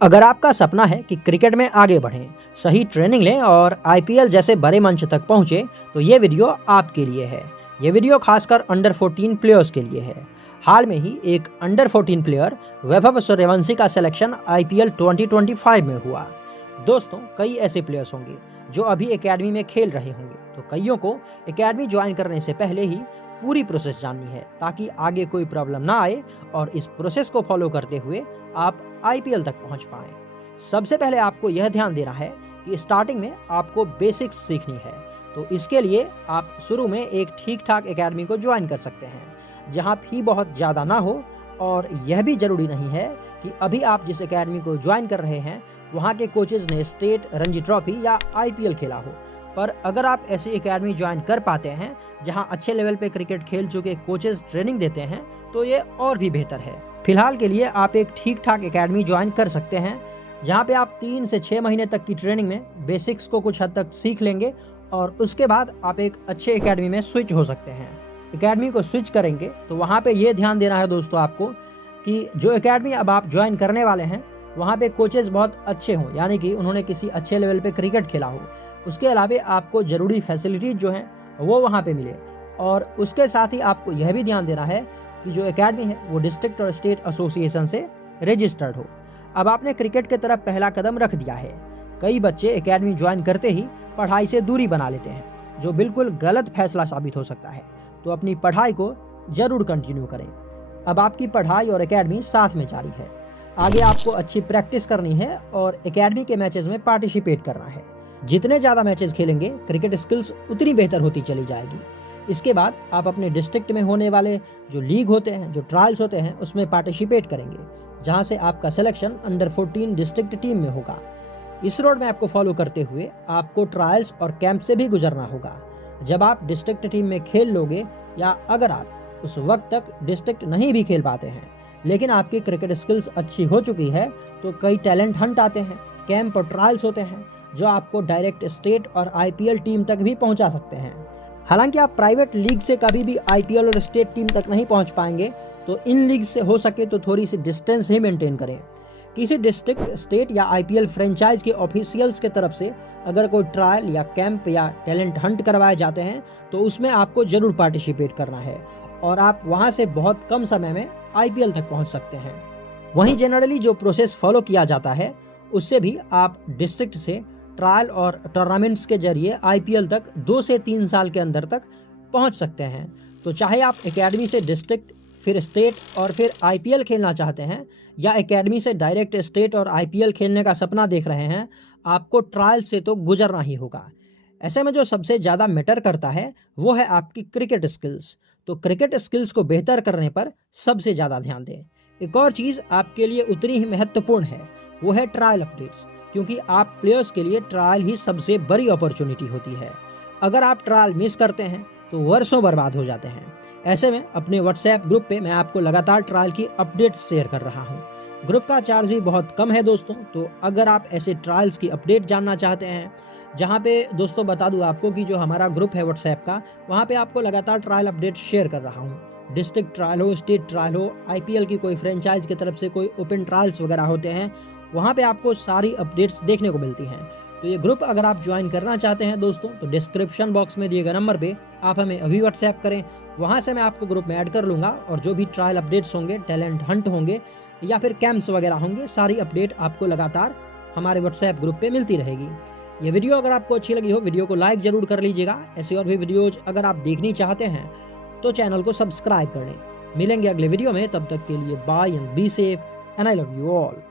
अगर आपका सपना है कि क्रिकेट में आगे बढ़ें, सही ट्रेनिंग लें और आईपीएल जैसे बड़े मंच तक पहुंचे, तो ये वीडियो आपके लिए है। ये वीडियो खासकर अंडर 14 प्लेयर्स के लिए है। हाल में ही एक अंडर 14 प्लेयर वैभव सूर्यवंशी का सिलेक्शन आईपीएल 2025 में हुआ। दोस्तों, कई ऐसे प्लेयर्स होंगे जो अभी एकेडमी में खेल रहे होंगे, तो कईयों को एकेडमी ज्वाइन करने से पहले ही पूरी प्रोसेस जाननी है ताकि आगे कोई प्रॉब्लम ना आए और इस प्रोसेस को फॉलो करते हुए आप आईपीएल तक पहुंच पाएं। सबसे पहले आपको यह ध्यान देना है कि स्टार्टिंग में आपको बेसिक्स सीखनी है, तो इसके लिए आप शुरू में एक ठीक ठाक एकेडमी को ज्वाइन कर सकते हैं जहां फी बहुत ज़्यादा ना हो। और यह भी ज़रूरी नहीं है कि अभी आप जिस एकेडमी को ज्वाइन कर रहे हैं वहां के कोचेज़ ने स्टेट, रणजी ट्रॉफी या आईपीएल खेला हो। पर अगर आप ऐसी एकेडमी ज्वाइन कर पाते हैं जहां अच्छे लेवल पे क्रिकेट खेल चुके कोचेज़ ट्रेनिंग देते हैं, तो ये और भी बेहतर है। फिलहाल के लिए आप एक ठीक ठाक एकेडमी ज्वाइन कर सकते हैं जहां पे आप 3 से 6 महीने तक की ट्रेनिंग में बेसिक्स को कुछ हद तक सीख लेंगे और उसके बाद आप एक अच्छे एकेडमी में स्विच हो सकते हैं। एकेडमी को स्विच करेंगे तो वहां पे ये ध्यान देना है दोस्तों आपको कि जो एकेडमी अब आप ज्वाइन करने वाले हैं वहाँ पे कोचेज़ बहुत अच्छे हों, यानी कि उन्होंने किसी अच्छे लेवल पे क्रिकेट खेला हो। उसके अलावा आपको ज़रूरी फैसिलिटीज़ जो हैं वो वहाँ पे मिले। और उसके साथ ही आपको यह भी ध्यान देना है कि जो एकेडमी है वो डिस्ट्रिक्ट और स्टेट एसोसिएशन से रजिस्टर्ड हो। अब आपने क्रिकेट की तरफ पहला कदम रख दिया है। कई बच्चे एकेडमी ज्वाइन करते ही पढ़ाई से दूरी बना लेते हैं, जो बिल्कुल गलत फैसला साबित हो सकता है। तो अपनी पढ़ाई को ज़रूर कंटिन्यू करें। अब आपकी पढ़ाई और एकेडमी साथ में जारी है। आगे आपको अच्छी प्रैक्टिस करनी है और एकेडमी के मैचेस में पार्टिसिपेट करना है। जितने ज़्यादा मैचेस खेलेंगे क्रिकेट स्किल्स उतनी बेहतर होती चली जाएगी। इसके बाद आप अपने डिस्ट्रिक्ट में होने वाले जो लीग होते हैं, जो ट्रायल्स होते हैं, उसमें पार्टिसिपेट करेंगे, जहां से आपका सिलेक्शन अंडर 14 डिस्ट्रिक्ट टीम में होगा। इस रोड मैप को फॉलो करते हुए आपको ट्रायल्स और कैंप से भी गुजरना होगा। जब आप डिस्ट्रिक्ट टीम में खेल लोगे या अगर आप उस वक्त तक डिस्ट्रिक्ट नहीं भी खेल पाते हैं लेकिन आपकी क्रिकेट स्किल्स अच्छी हो चुकी है, तो कई टैलेंट हंट आते हैं, कैंप और ट्रायल्स होते हैं जो आपको डायरेक्ट स्टेट और आईपीएल टीम तक भी पहुंचा सकते हैं। हालांकि आप प्राइवेट लीग से कभी भी आईपीएल और स्टेट टीम तक नहीं पहुंच पाएंगे, तो इन लीग से हो सके तो थोड़ी सी डिस्टेंस ही मेंटेन करें। किसी डिस्ट्रिक्ट, स्टेट या आईपीएल फ्रेंचाइज के ऑफिशियल्स के तरफ से अगर कोई ट्रायल या कैंप या टैलेंट हंट करवाए जाते हैं तो उसमें आपको जरूर पार्टिसिपेट करना है और आप वहां से बहुत कम समय में आईपीएल तक पहुंच सकते हैं। वहीं जनरली जो प्रोसेस फॉलो किया जाता है उससे भी आप डिस्ट्रिक्ट से ट्रायल और टूर्नामेंट्स के जरिए आईपीएल तक 2 से 3 साल के अंदर तक पहुंच सकते हैं। तो चाहे आप एकेडमी से डिस्ट्रिक्ट, फिर स्टेट और फिर आईपीएल खेलना चाहते हैं या एकेडमी से डायरेक्ट स्टेट और आईपीएल खेलने का सपना देख रहे हैं, आपको ट्रायल से तो गुजरना ही होगा। ऐसे में जो सबसे ज़्यादा मैटर करता है वो है आपकी क्रिकेट स्किल्स। तो क्रिकेट स्किल्स को बेहतर करने पर सबसे ज़्यादा ध्यान दें। एक और चीज़ आपके लिए उतनी ही महत्वपूर्ण है, वो है ट्रायल अपडेट्स, क्योंकि आप प्लेयर्स के लिए ट्रायल ही सबसे बड़ी अपॉर्चुनिटी होती है। अगर आप ट्रायल मिस करते हैं तो वर्षों बर्बाद हो जाते हैं। ऐसे में अपने व्हाट्सएप ग्रुप पे मैं आपको लगातार ट्रायल की अपडेट्स शेयर कर रहा हूँ। ग्रुप का चार्ज भी बहुत कम है दोस्तों, तो अगर आप ऐसे ट्रायल्स की अपडेट जानना चाहते हैं, जहाँ पे दोस्तों बता दूँ आपको कि जो हमारा ग्रुप है व्हाट्सएप का, वहाँ पे आपको लगातार ट्रायल अपडेट शेयर कर रहा हूँ। डिस्ट्रिक्ट ट्रायल हो, स्टेट ट्रायल हो, आईपीएल की कोई फ्रेंचाइज की तरफ से कोई ओपन ट्रायल्स वगैरह होते हैं, वहाँ पे आपको सारी अपडेट्स देखने को मिलती हैं। तो ये ग्रुप अगर आप ज्वाइन करना चाहते हैं दोस्तों, तो डिस्क्रिप्शन बॉक्स में दिए गए नंबर पे आप हमें अभी व्हाट्सएप करें। वहाँ से मैं आपको ग्रुप में ऐड कर लूँगा और जो भी ट्रायल अपडेट्स होंगे, टैलेंट हंट होंगे या फिर कैंप्स वगैरह होंगे, सारी अपडेट आपको लगातार हमारे व्हाट्सएप ग्रुप पे मिलती रहेगी। ये वीडियो अगर आपको अच्छी लगी हो, वीडियो को लाइक ज़रूर कर लीजिएगा। ऐसी और भी वीडियोज़ अगर आप देखनी चाहते हैं तो चैनल को सब्सक्राइब कर लें। मिलेंगे अगले वीडियो में, तब तक के लिए bye and be safe and I love you all.